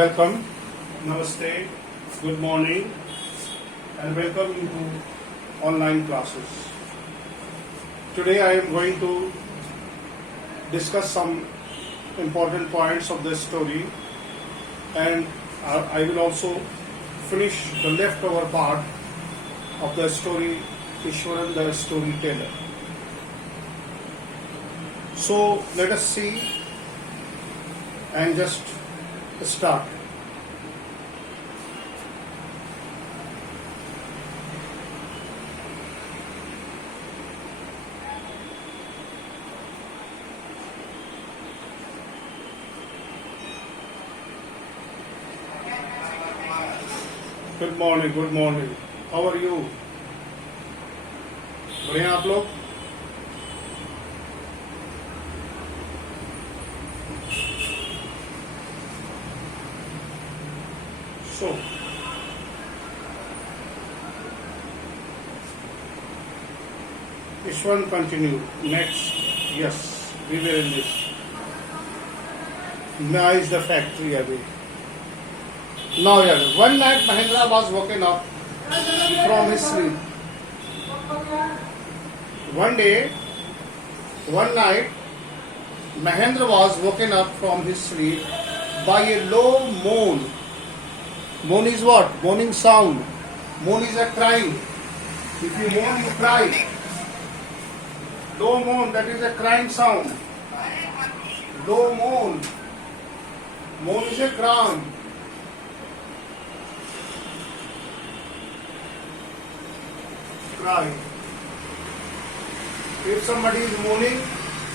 Welcome, Namaste, good morning, and welcome to online classes. Today I am going to discuss some important points of the story, and I will also finish the leftover part of the story, Ishwaran the storyteller. So let us see and just start. Good morning, good morning. How are you? बढ़िया आप लोग? So, Ishwan continue. Next, yes, we were in this. Now is the factory away. Now, yeah, one night Mahendra was woken up from his sleep. One night, Mahendra was woken up from his sleep by a low moan. Moan is what? Moaning sound. Moan is a crying. If you moan, you cry. Low moan, that is a crying sound. Low moan. Moan is a cry. Cry. If somebody is moaning,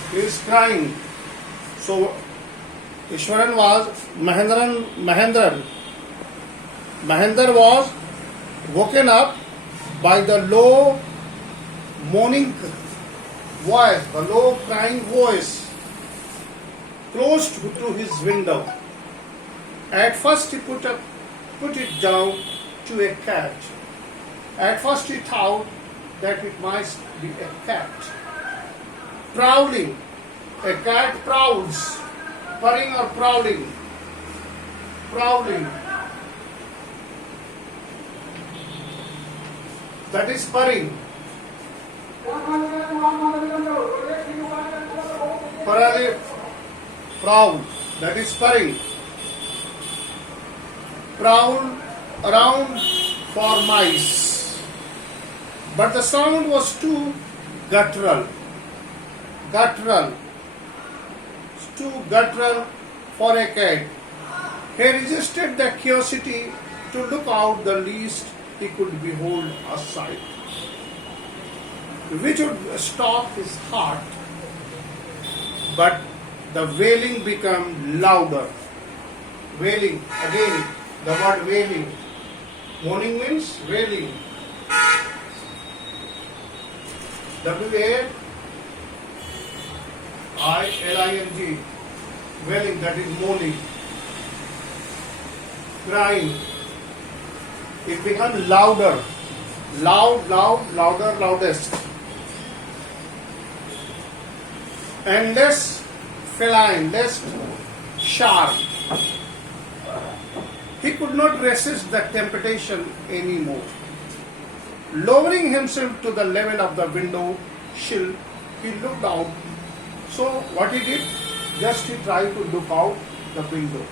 he is crying. So, Ishwaran was Mahendra was woken up by the low moaning voice, the low crying voice, close to his window. At first he put it down to a cat. At first he thought that it might be a cat. Prowling. A cat prowls. Purring or prowling. Prowling. That is purring. Prowl. That is purring. Prowl around for mice. But the sound was too guttural. Too guttural for a cat. He resisted the curiosity to look out the least he could behold a sight which would stop his heart. But the wailing became louder. Wailing, again, the word wailing. Moaning means wailing. W-A-I-L-I-N-G. Wailing, that is moaning. Crying. It becomes louder. Louder, loudest. And less feline, less sharp. He could not resist the temptation anymore. Lowering himself to the level of the window sill, he looked out. So what he did? Just he tried to look out the window.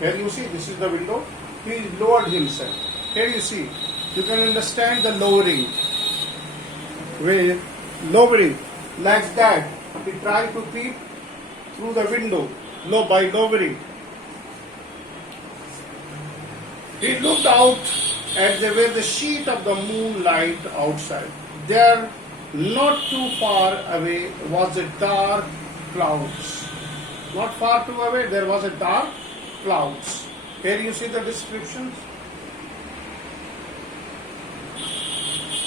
Here you see, this is the window. He lowered himself. Here you see, you can understand the lowering. Lowering, like that. He tried to peep through the window by lowering. He looked out at where the sheet of the moonlight outside. There, not too far away, was a dark clouds. Not far too away, there was a dark clouds. Here you see the descriptions.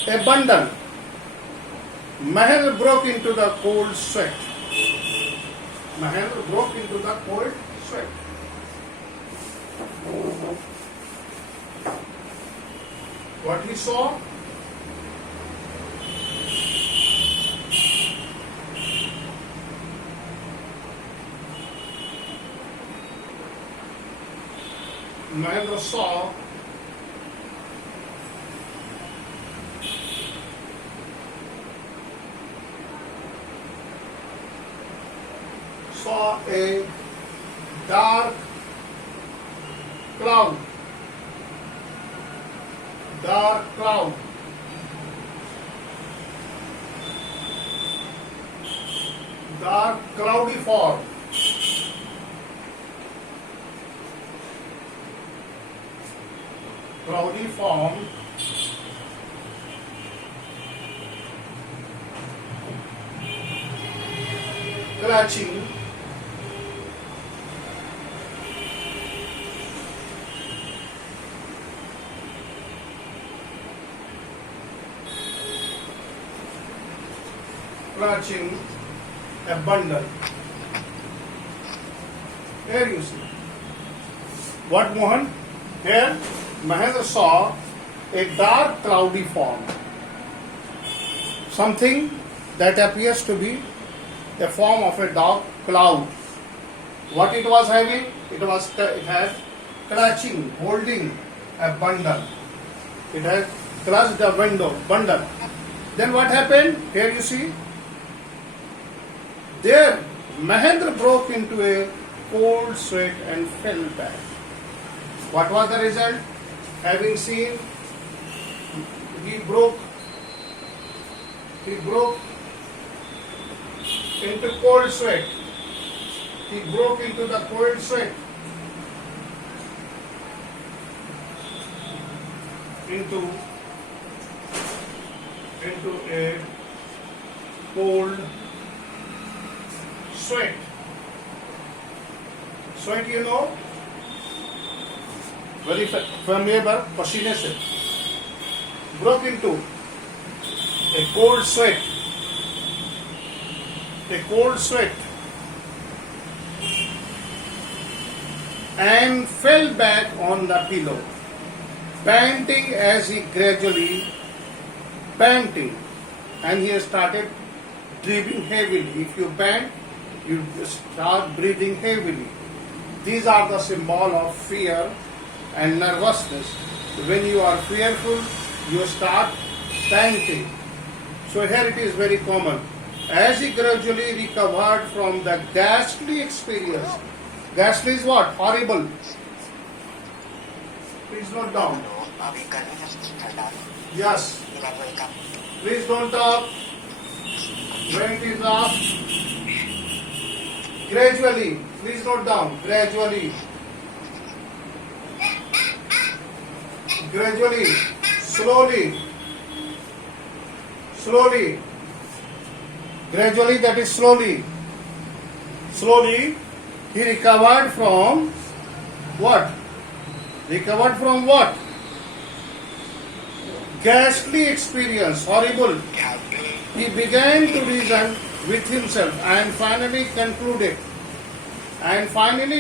A bundle. Mahendra broke into the cold sweat. Mahendra broke into the cold sweat. What he saw? Mahendra saw a dark cloud. Dark cloud. Dark cloudy form. Cloudy form. Clutching. Clutching a bundle. Here you see. What, Mohan? Here Mahendra saw a dark cloudy form. Something that appears to be a form of a dark cloud. What it was having? It had clutching, holding a bundle. It had clutched a bundle. Then what happened? Here you see. There, Mahendra broke into a cold sweat and fell back. What was the result? Having seen, he broke into cold sweat. He broke into the cold sweat. Into a cold sweat. Sweat, you know, very familiar, पसीने से. Broke into a cold sweat. A cold sweat. And fell back on the pillow, panting as he gradually panting, and he started breathing heavily. If you pant, you start breathing heavily. These are the symbol of fear and nervousness. When you are fearful, you start panting. So here it is very common. As he gradually recovered from the ghastly experience. Ghastly is what? Horrible. Please note down. Yes. Please don't talk. When it is asked, gradually. Please note down. Gradually. Gradually. Slowly. Slowly. Gradually, that is slowly. Slowly, he recovered from what? Recovered from what? Ghastly experience, horrible. He began to reason with himself and finally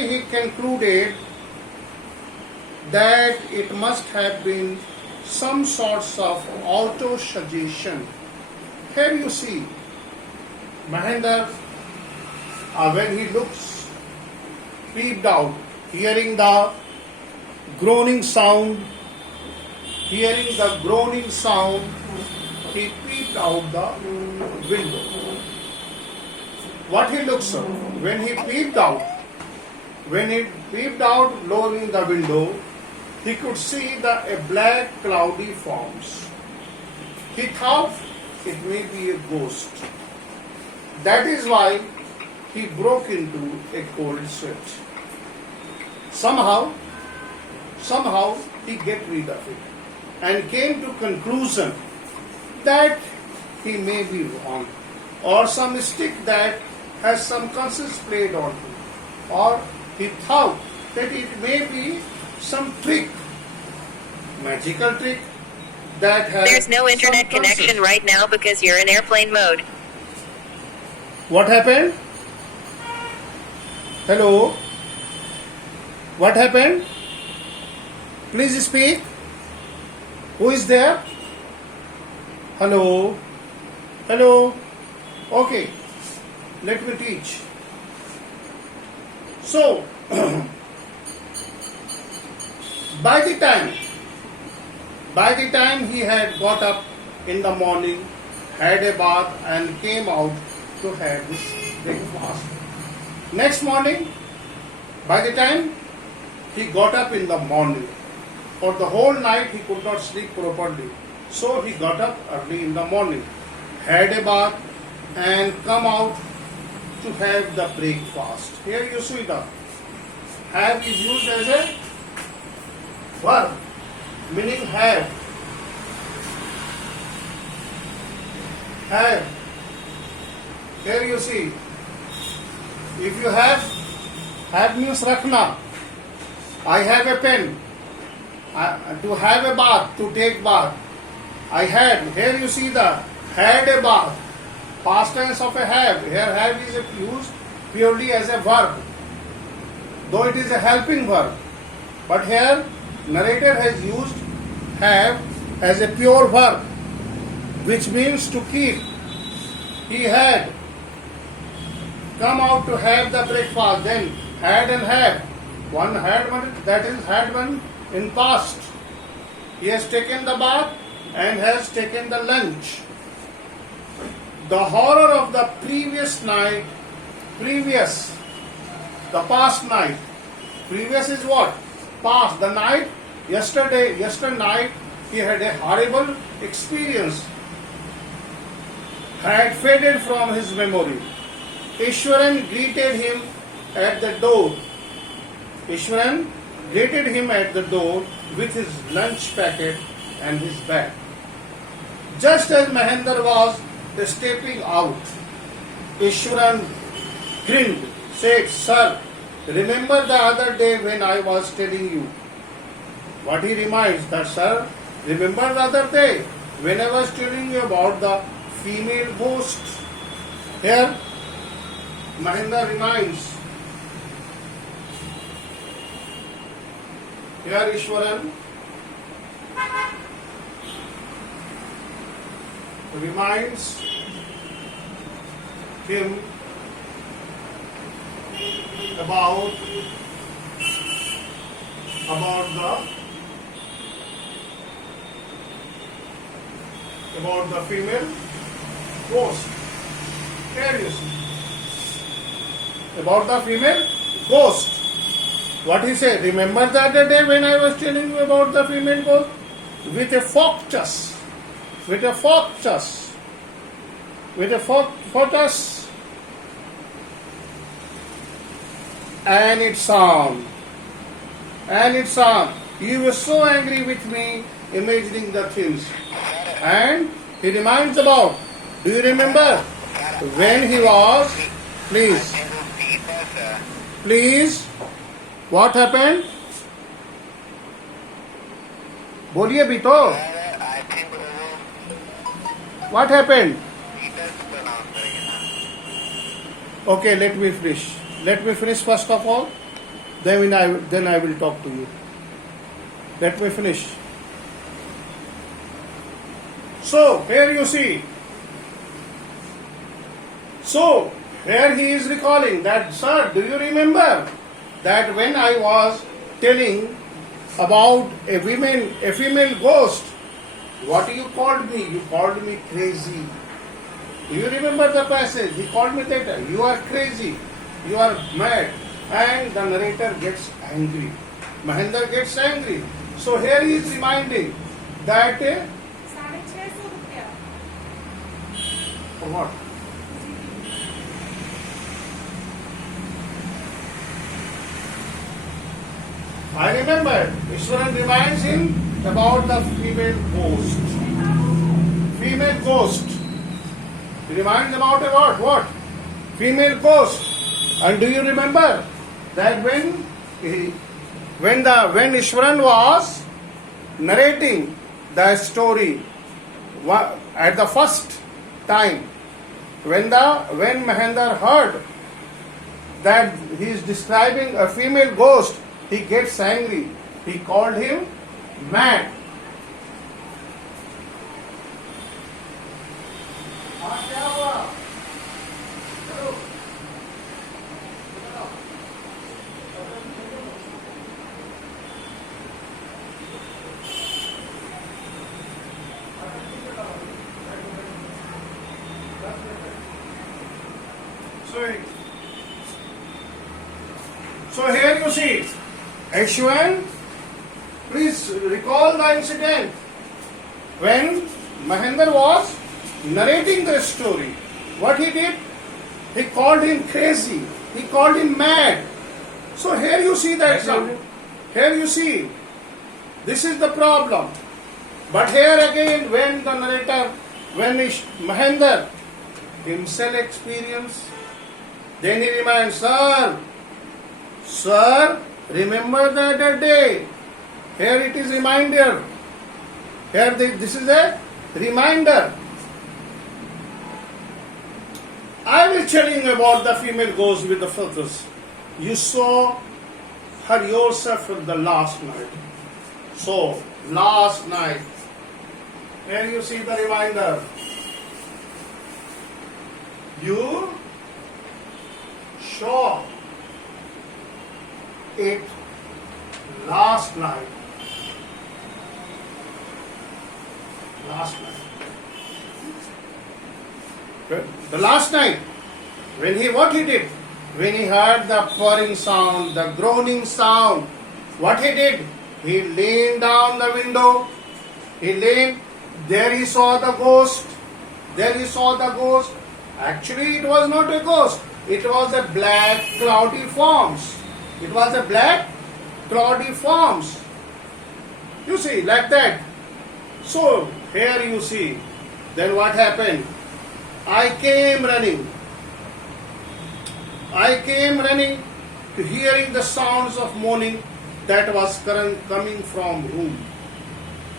he concluded that it must have been some sorts of auto-suggestion. Here you see, Mahendra, when he looks, peeped out, hearing the groaning sound, he peeped out the window. What he looks up, when he peeped out, lowering the window, he could see a black cloudy forms. He thought it may be a ghost. That is why he broke into a cold sweat. Somehow he get rid of it and came to conclusion that he may be wrong, or some stick that has some conscience played on him, or he thought that it may be some trick, magical trick that has. There's no internet connection right now because you're in airplane mode. What happened? Hello? What happened? Please speak. Who is there? Hello? Hello? Okay. Let me teach. So, By the time he had got up in the morning, had a bath and came out to have his breakfast. Next morning, by the time he got up in the morning, for the whole night he could not sleep properly. So he got up early in the morning, had a bath and come out to have the breakfast. Here you see the have is used as a verb, meaning have. Have. Here you see, if you have means rakhna. I have a pen. To have a bath, to take bath. I had. Here you see the had a bath. Past tense of a have. Here have is used purely as a verb, though it is a helping verb. But here narrator has used have as a pure verb, which means to keep. He had come out to have the breakfast. Then had and have. One had one, that is had one in past. He has taken the bath and has taken the lunch. The horror of the previous night, the past night. Previous is what? Past. The night, yesterday night, he had a horrible experience. Had faded from his memory. Ishwaran greeted him at the door. Ishwaran greeted him at the door with his lunch packet and his bag. Just as Mahendra was stepping out, Ishwaran grinned, said, "Sir, remember the other day when I was telling you?" What he reminds that, "Sir, remember the other day when I was telling you about the female ghost?" Here, Mahendra reminds. Here Ishwaran reminds him about the female ghost. Here you see. About the female ghost. What he said? Remember the other day when I was telling you about the female ghost? With a forktus. With a forktus. With a forktus. And its sound. He was so angry with me, imagining the things. And he reminds about, do you remember when he was, please, what happened? बोलिए भी तो. What happened? Okay, let me finish. Let me finish first of all. Then I will talk to you. Let me finish. So here you see. So here he is recalling that, "Sir, do you remember that when I was telling about a female ghost, what you called me? You called me crazy. Do you remember the passage? He called me that. You are crazy. You are mad." And the narrator gets angry. Mahendra gets angry. So here he is reminding that for what? I remember. Ishwaran reminds him about the female ghost. Female ghost. He reminds about a what? Female ghost. And do you remember that when Ishwaran was narrating the story at the first time, when Mahendra heard that he is describing a female ghost, he gets angry. He called him mad. So here you see, Ashwan, please recall the incident when Mahendra was narrating the story. What he did? He called him crazy. He called him mad. So here you see the example. Here you see, this is the problem. But here again, when the narrator, when Mahendra himself experienced, then he reminds, Sir, remember the other day. Here it is reminder. Here this is a reminder. I was telling about the female ghost with the feathers. You saw her yourself the last night. So, last night. Here you see the reminder. You saw it last night. Last night. The last night, what he did? When he heard the purring sound, the groaning sound, what he did? He leaned down the window. There he saw the ghost. Actually, it was not a ghost. It was a black cloudy forms. You see, like that. So, here you see. Then what happened? I came running to hearing the sounds of moaning that was coming from room.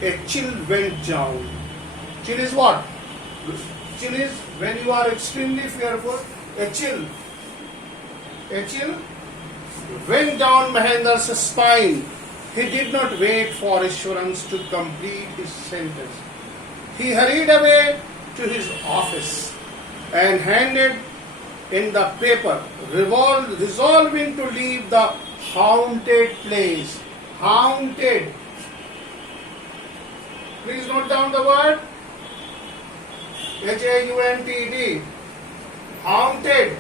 A chill went down. Chill is what? Chill is when you are extremely fearful. A chill went down Mahendra's spine. He did not wait for assurance to complete his sentence. He hurried away to his office and handed in the paper, resolving to leave the haunted place. Haunted. Please note down the word. H-A-U-N-T-E-D. Haunted.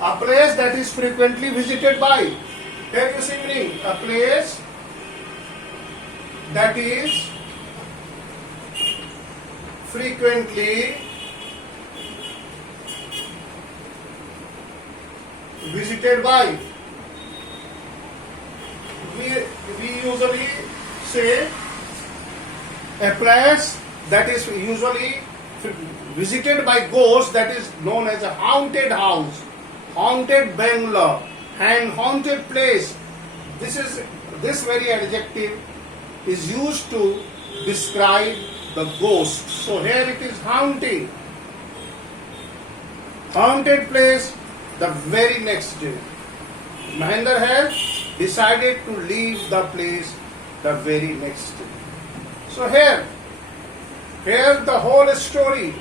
A place that is frequently visited by. Here you see meaning. A place that is frequently visited by. We usually say a place that is usually visited by ghosts, that is known as a haunted house, haunted bungalow, and haunted place. This very adjective is used to describe the ghost. So here it is haunting. Haunted place. The very next day, Mahendra has decided to leave the place the very next day. So here the whole story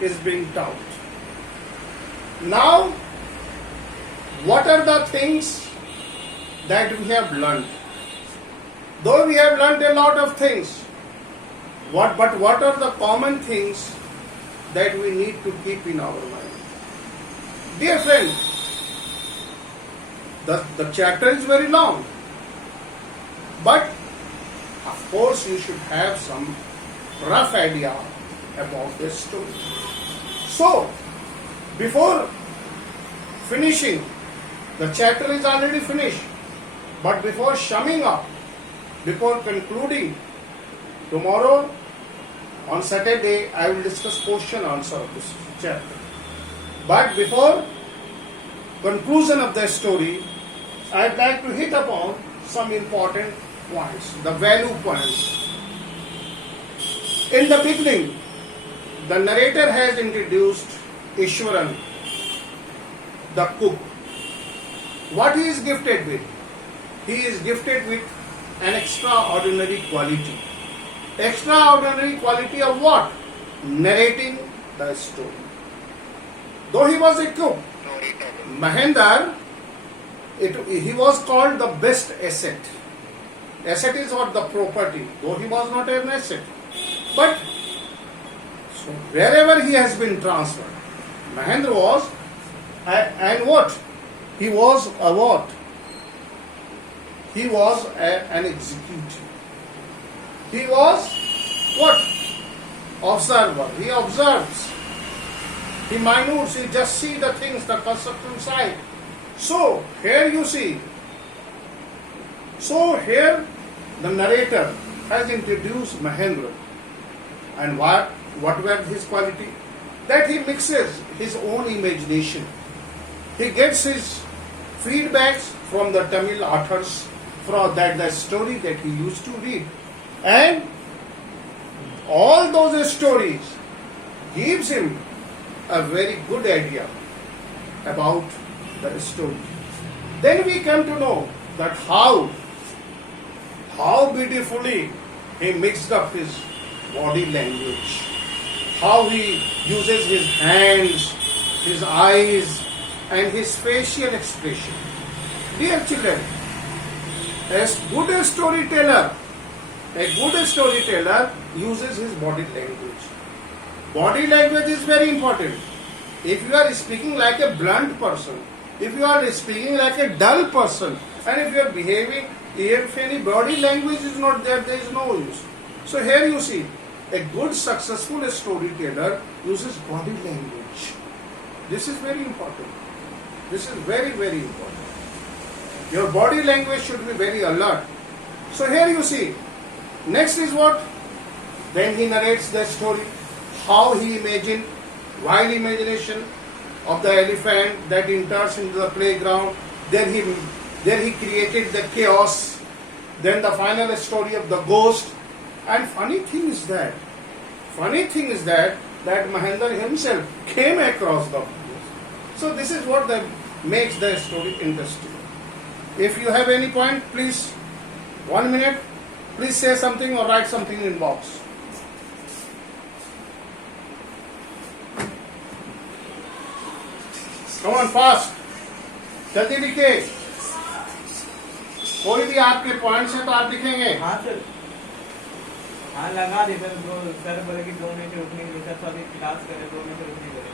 is being told. Now, what are the things that we have learned? Though we have learned a lot of things, but what are the common things that we need to keep in our mind? Dear friend, the chapter is very long, but of course you should have some rough idea about this story. So, before finishing, the chapter is already finished, but before summing up, before concluding, tomorrow on Saturday I will discuss question answer of this chapter. But before conclusion of the story, I'd like to hit upon some important points, the value points. In the beginning, the narrator has introduced Ishwaran, the cook. What he is gifted with? He is gifted with an extraordinary quality. Extraordinary quality of what? Narrating the story. Though he was a cook, Mahendra, he was called the best asset. Asset is what? The property. Though he was not an asset. But so wherever he has been transferred, Mahendra was And what? He was a what? He was an executive. He was what? Observer. He observes. He minutes. He just see the things, the construction site. So here you see. So here the narrator has introduced Mahendra. And what were his quality? That he mixes his own imagination. He gets his feedbacks from the Tamil authors, from that the story that he used to read. And all those stories gives him a very good idea about the story. Then we come to know that how beautifully he mixed up his body language, how he uses his hands, his eyes, and his facial expression. Dear children, a good storyteller uses his body language. Body language is very important. If you are speaking like a blunt person, if you are speaking like a dull person, and if you are behaving, if any body language is not there, there is no use. So here you see, a good successful storyteller uses body language. This is very important. This is very, very important. Your body language should be very alert. So here you see, next is what? Then he narrates the story, how he imagined, wild imagination of the elephant that enters into the playground. Then he created the chaos. Then the final story of the ghost. And funny thing is that Mahendra himself came across the ghost. So this is what makes the story interesting. If you have any point, please, 1 minute, please say something or write something in box. Come on, fast. जल्दी लिखिए. कोई भी आपके points है तो आप लिखेंगे. हाँ सर, हाँ लगा दे सर. सर बोले कि 2 मिनट रुकने के लिए सर, तो अभी क्लास करें, 2 मिनट रुकने के लिए.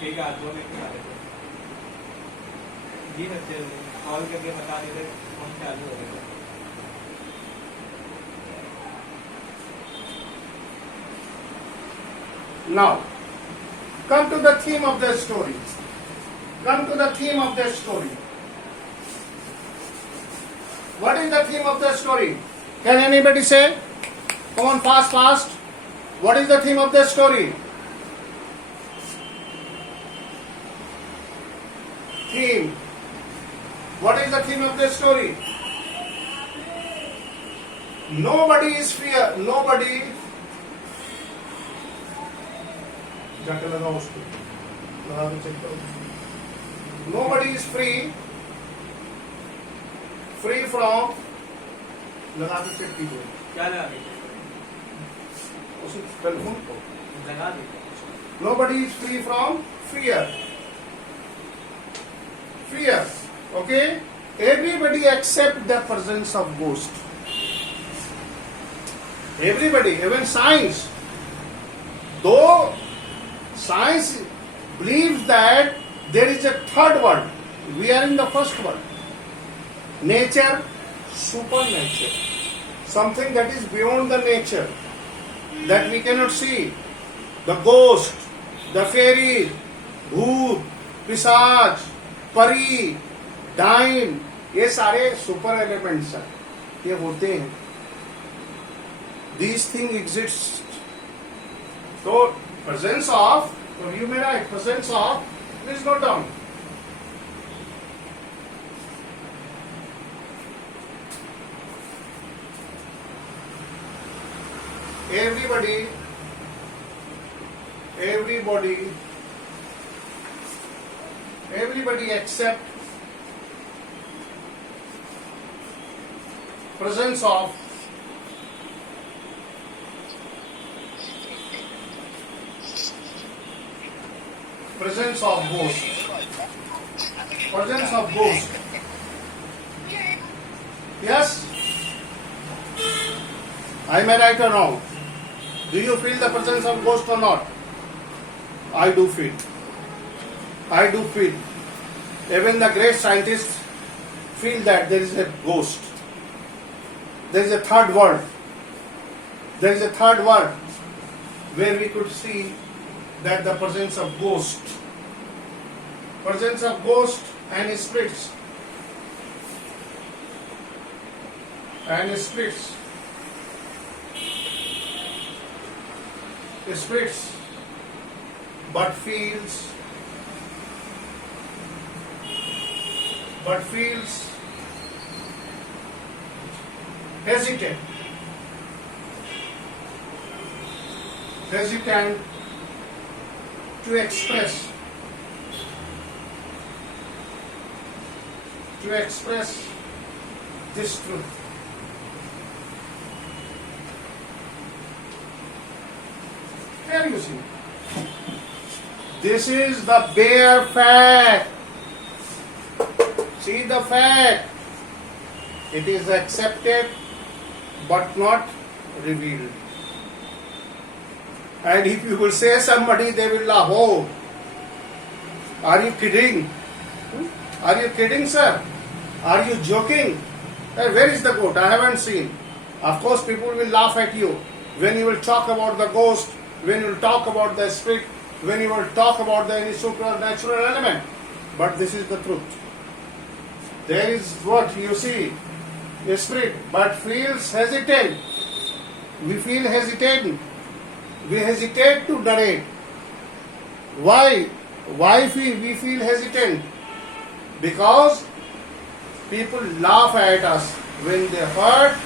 ठीक है, 2 मिनट लगा देते. जी सर, कॉल करके बता देते फोन चालू हो गया. Now, come to the theme of the story. Come to the theme of the story. What is the theme of the story? Can anybody say? Come on, fast. What is the theme of the story? Theme. What is the theme of the story? Nobody is fear. Nobody. जाके लगाओ उसको. लगा के check करो. Nobody is free from. लगा के check कीजिए. क्या लगा देते? उसी टेलीफोन को लगा देते. Nobody is free from fear. Fear. Okay? Everybody accept the presence of ghost. Everybody, even science. Though science believes that there is a third world, we are in the first world. Nature, supernature. Something that is beyond the nature, that we cannot see. The ghost, the fairies, bhoot, pisach, pari, dime, ये सारे super elements हैं, ये होते हैं. These things exist. So presence of, so you may write presence of, please note down. Everybody accept presence of ghost. Presence of ghost. Yes? I may right or wrong. Do you feel the presence of ghost or not? I do feel. I do feel. Even the great scientists feel that there is a ghost. There is a third world. There is a third world where we could see that the presence of ghost and spirits but feels hesitant to express this truth. Here you see. This is the bare fact. See the fact. It is accepted but not revealed. And if you will say somebody, they will laugh. Oh, are you kidding? Are you kidding, sir? Are you joking? Where is the goat? I haven't seen. Of course, people will laugh at you when you will talk about the ghost, when you will talk about the spirit, when you will talk about the any supernatural element. But this is the truth. There is what you see, a spirit, but feels hesitant. We feel hesitant. We hesitate to narrate. Why? Why we feel hesitant? Because people laugh at us when they heard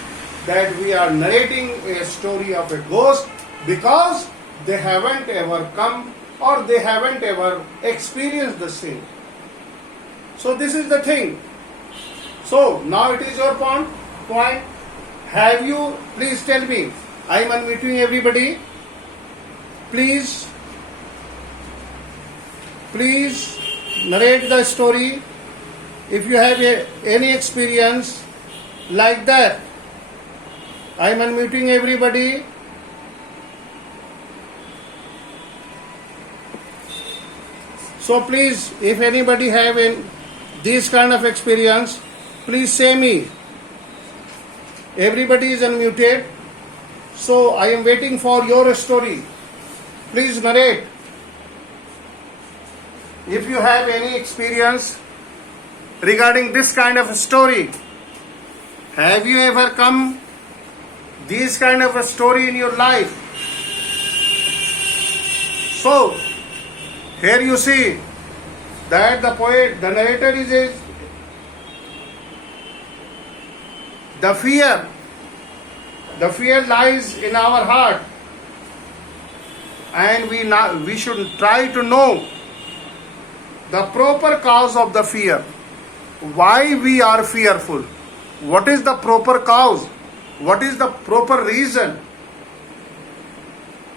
that we are narrating a story of a ghost, because they haven't ever come or they haven't ever experienced the same. So this is the thing. So now it is your point. Have you, please tell me, I am unmuting everybody. Please narrate the story if you have any experience like that. I am unmuting everybody. So please, if anybody have this kind of experience, please say me. Everybody is unmuted. So I am waiting for your story. Please narrate. If you have any experience regarding this kind of a story, have you ever come this kind of a story in your life? So here you see that the narrator is the fear. The fear lies in our heart, and we should try to know the proper cause of the fear. Why we are fearful? What is the proper cause? What is the proper reason?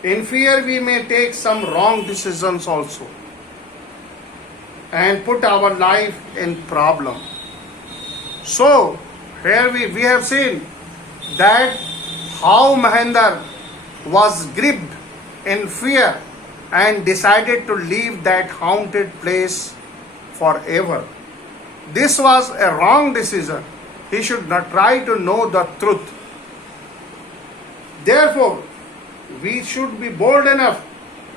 In fear we may take some wrong decisions also and put our life in problem. So here we have seen that how Mahendra was gripped in fear and decided to leave that haunted place forever. This was a wrong decision. He should not try to know the truth. Therefore, we should be bold enough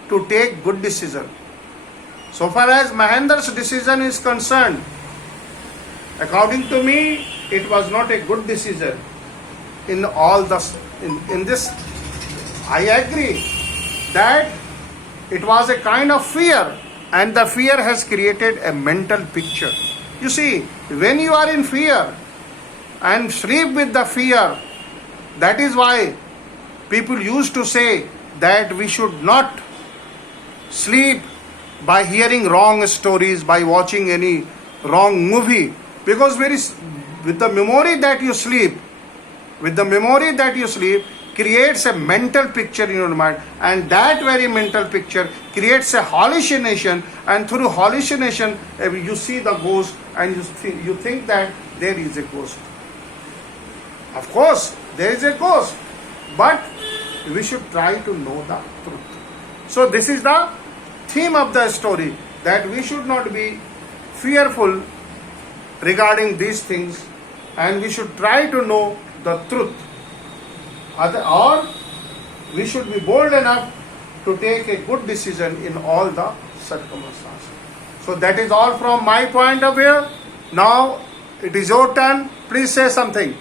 to take good decision. So far as Mahendra's decision is concerned, according to me, it was not a good decision. In this, I agree that it was a kind of fear, and the fear has created a mental picture. You see, when you are in fear and sleep with the fear, that is why people used to say that we should not sleep by hearing wrong stories, by watching any wrong movie, because with the memory that you sleep creates a mental picture in your mind, and that very mental picture creates a hallucination, and through hallucination you see the ghost and you think that there is a ghost. Of course there is a ghost, but we should try to know the truth. So this is the theme of the story. that we should not be fearful regarding these things, and we should try to know the truth. Or we should be bold enough to take a good decision in all the circumstances. So that is all from my point of view. Now it is your turn. Please say something.